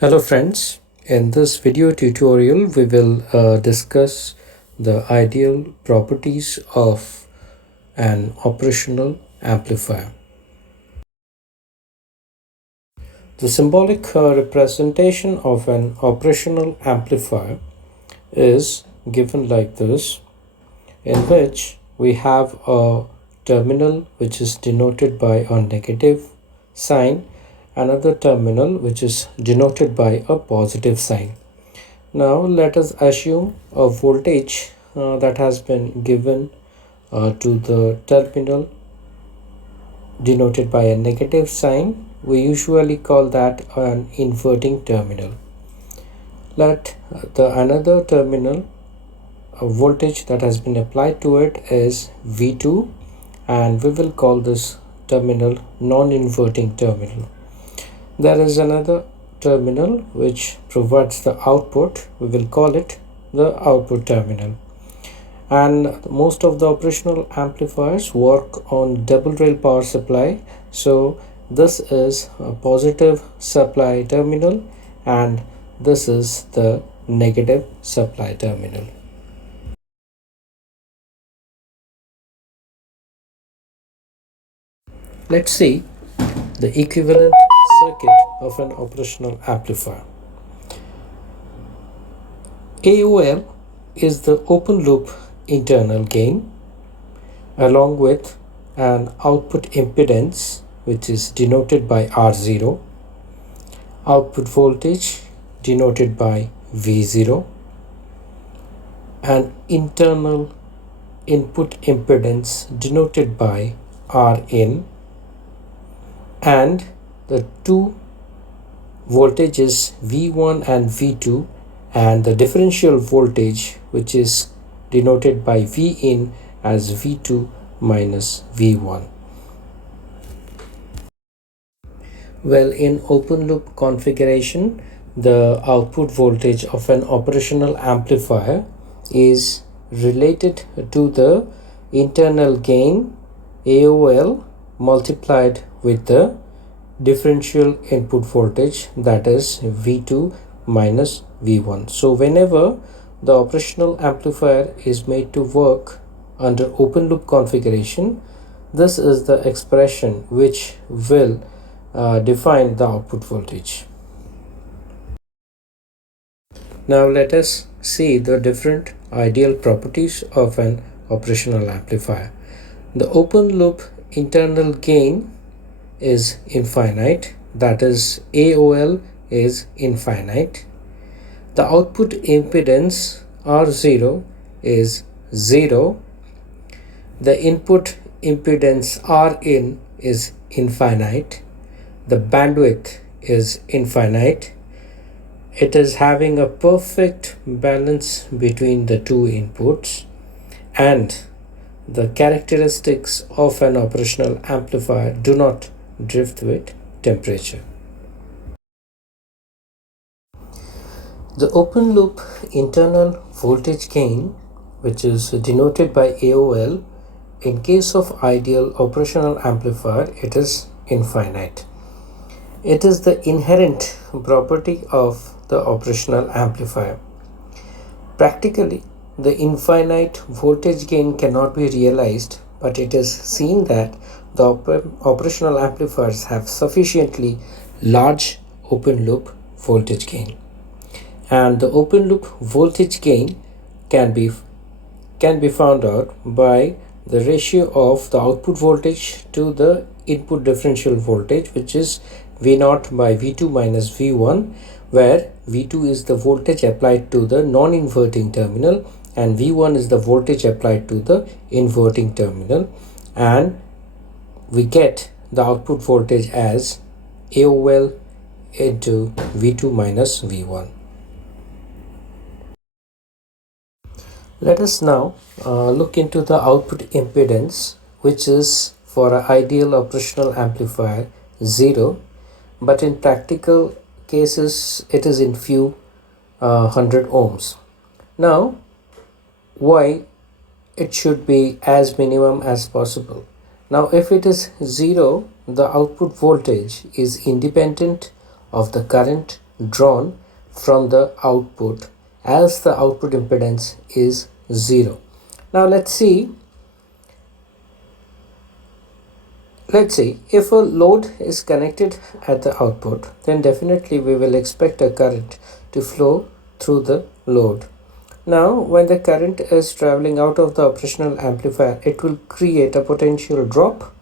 Hello friends, in this video tutorial we will discuss the ideal properties of an operational amplifier. The symbolic representation of an operational amplifier is given like this, in which we have a terminal which is denoted by a negative sign, another terminal which is denoted by a positive sign. Now let us assume a voltage that has been given to the terminal denoted by a negative sign. We usually call that an inverting terminal. Let the another terminal voltage that has been applied to it is V2, and we will call this terminal non-inverting terminal. There is another terminal which provides the output. We will call it the output terminal. And most of the operational amplifiers work on double rail power supply. So this is a positive supply terminal and this is the negative supply terminal. Let's see the equivalent circuit of an operational amplifier. AOL is the open loop internal gain along with an output impedance which is denoted by R0, output voltage denoted by V0, and internal input impedance denoted by Rin, and the two voltages V1 and V2 and the differential voltage which is denoted by Vin as V2 minus V1. Well, in open loop configuration, the output voltage of an operational amplifier is related to the internal gain AOL multiplied with the differential input voltage, that is V2 minus V1. So whenever the operational amplifier is made to work under open loop configuration, this is the expression which will define the output voltage. Now let us see the different ideal properties of an operational amplifier. The open loop internal gain is infinite, that is AOL is infinite. The output impedance R0 is 0. The input impedance Rin is infinite. The bandwidth is infinite. It is having a perfect balance between the two inputs, and the characteristics of an operational amplifier do not drift with temperature. The open loop internal voltage gain, which is denoted by AOL, in case of ideal operational amplifier, it is infinite. It is the inherent property of the operational amplifier. Practically, the infinite voltage gain cannot be realized, but it is seen that the operational amplifiers have sufficiently large open loop voltage gain. And the open loop voltage gain can be found out by the ratio of the output voltage to the input differential voltage, which is V0 by V2 minus V1, where V2 is the voltage applied to the non-inverting terminal and V1 is the voltage applied to the inverting terminal, and we get the output voltage as AOL into V2 minus V1. Let us now look into the output impedance, which is for an ideal operational amplifier 0, but in practical cases it is in few 100 ohms. Now, why it should be as minimum as possible? Now, if it is 0, the output voltage is independent of the current drawn from the output as the output impedance is 0. Now let's see if a load is connected at the output, then definitely we will expect a current to flow through the load. Now when the current is traveling out of the operational amplifier, it will create a potential drop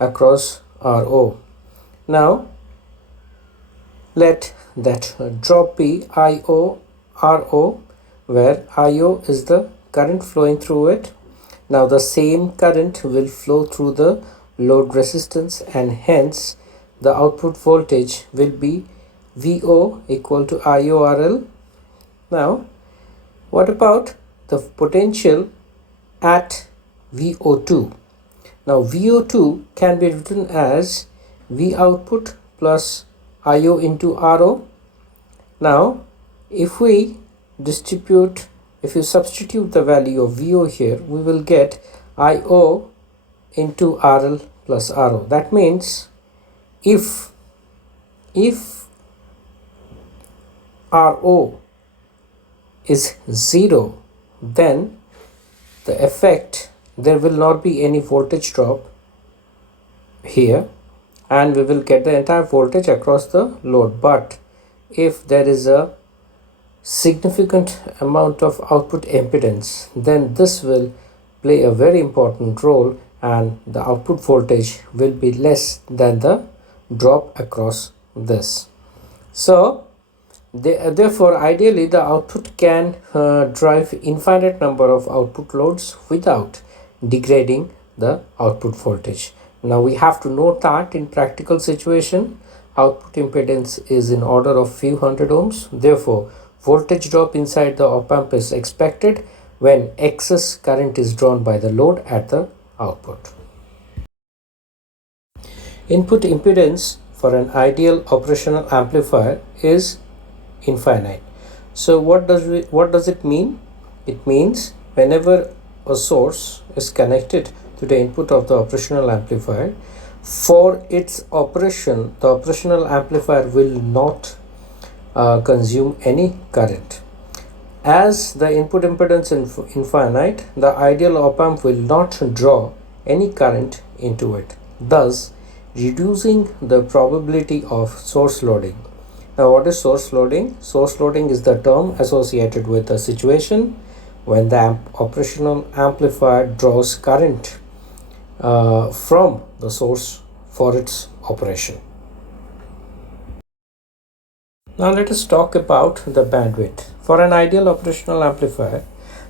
across RO. Now let that drop be IO RO, where IO is the current flowing through it. Now the same current will flow through the load resistance, and hence the output voltage will be VO equal to IORL. Now what about the potential at VO2? Now VO2 can be written as V output plus IO into RO. Now if you substitute the value of VO here, we will get IO into RL plus RO. That means if RO is 0, then there will not be any voltage drop here, and we will get the entire voltage across the load. But if there is a significant amount of output impedance, then this will play a very important role, and the output voltage will be less than the drop across this. So therefore ideally the output can drive infinite number of output loads without degrading the output voltage. Now we have to note that in practical situation, output impedance is in order of few hundred ohms. Therefore voltage drop inside the op-amp is expected when excess current is drawn by the load at the output. Input impedance for an ideal operational amplifier is infinite. So what does it mean? It means whenever a source is connected to the input of the operational amplifier, for its operation, the operational amplifier will not consume any current. As the input impedance is infinite, the ideal op-amp will not draw any current into it, thus reducing the probability of source loading. Now what is source loading? Source loading is the term associated with a situation when the operational amplifier draws current from the source for its operation. Now let us talk about the bandwidth. For an ideal operational amplifier,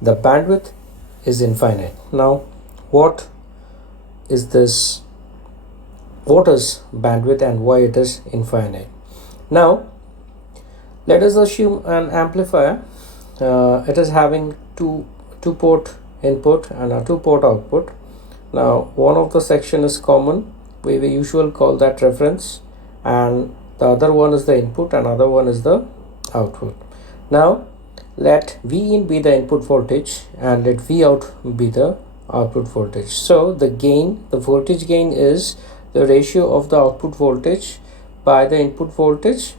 the bandwidth is infinite. Now what is this? What is bandwidth and why it is infinite? Now let us assume an amplifier. It is having two port input and a 2-port output. Now one of the section is common, we usually call that reference, and the other one is the input and other one is the output. Now let V in be the input voltage and let V out be the output voltage. So the voltage gain is the ratio of the output voltage by the input voltage.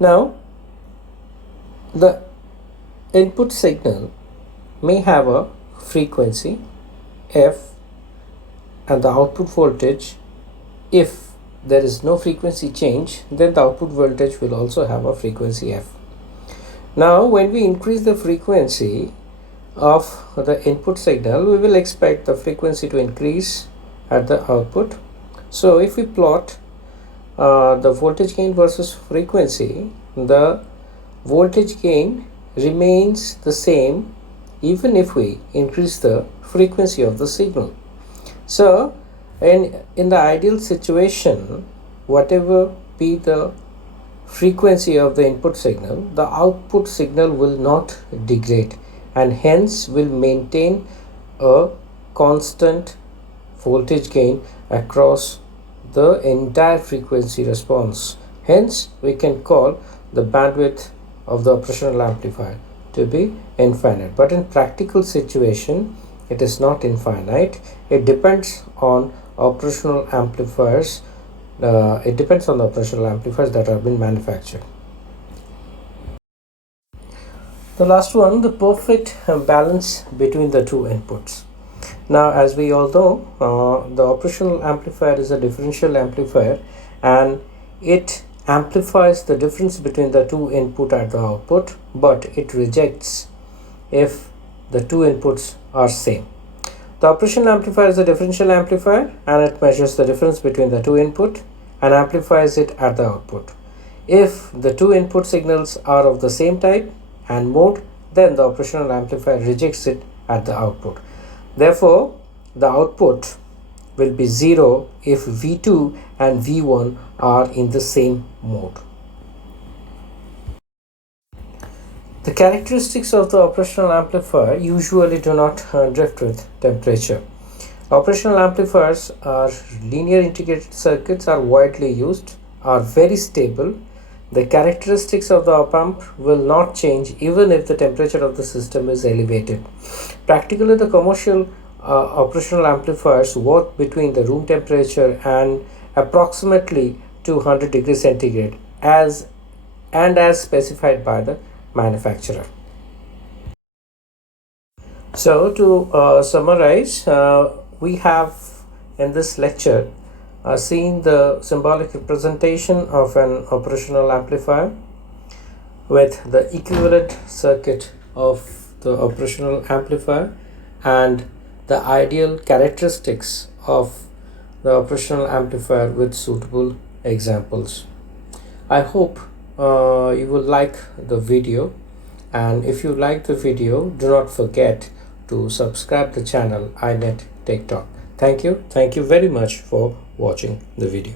Now the input signal may have a frequency f, and the output voltage, if there is no frequency change, then the output voltage will also have a frequency f. Now when we increase the frequency of the input signal, we will expect the frequency to increase at the output. So if we plot the voltage gain versus frequency, the voltage gain remains the same even if we increase the frequency of the signal. So in the ideal situation, whatever be the frequency of the input signal, the output signal will not degrade and hence will maintain a constant voltage gain across the entire frequency response. Hence we can call the bandwidth of the operational amplifier to be infinite. But in practical situation, it is not infinite. It depends on operational amplifiers. It depends on the operational amplifiers that have been manufactured. The last one, the perfect balance between the two inputs. Now, as we all know, the operational amplifier is a differential amplifier, and it amplifies the difference between the two input at the output, but it rejects if the two inputs are same. The operational amplifier is a differential amplifier, and it measures the difference between the two input and amplifies it at the output. If the two input signals are of the same type and mode, then the operational amplifier rejects it at the output. Therefore, the output will be 0 if V2 and V1 are in the same mode. The characteristics of the operational amplifier usually do not drift with temperature. Operational amplifiers are linear integrated circuits, are widely used, are very stable. The characteristics of the OPAMP will not change even if the temperature of the system is elevated. Practically, the commercial operational amplifiers work between the room temperature and approximately 200 degrees centigrade as specified by the manufacturer. So to summarize, we have in this lecture seen the symbolic representation of an operational amplifier with the equivalent circuit of the operational amplifier and the ideal characteristics of the operational amplifier with suitable examples. I hope you will like the video, and if you like the video, do not forget to subscribe the channel iNet Tech Talk. Thank you very much for watching the video.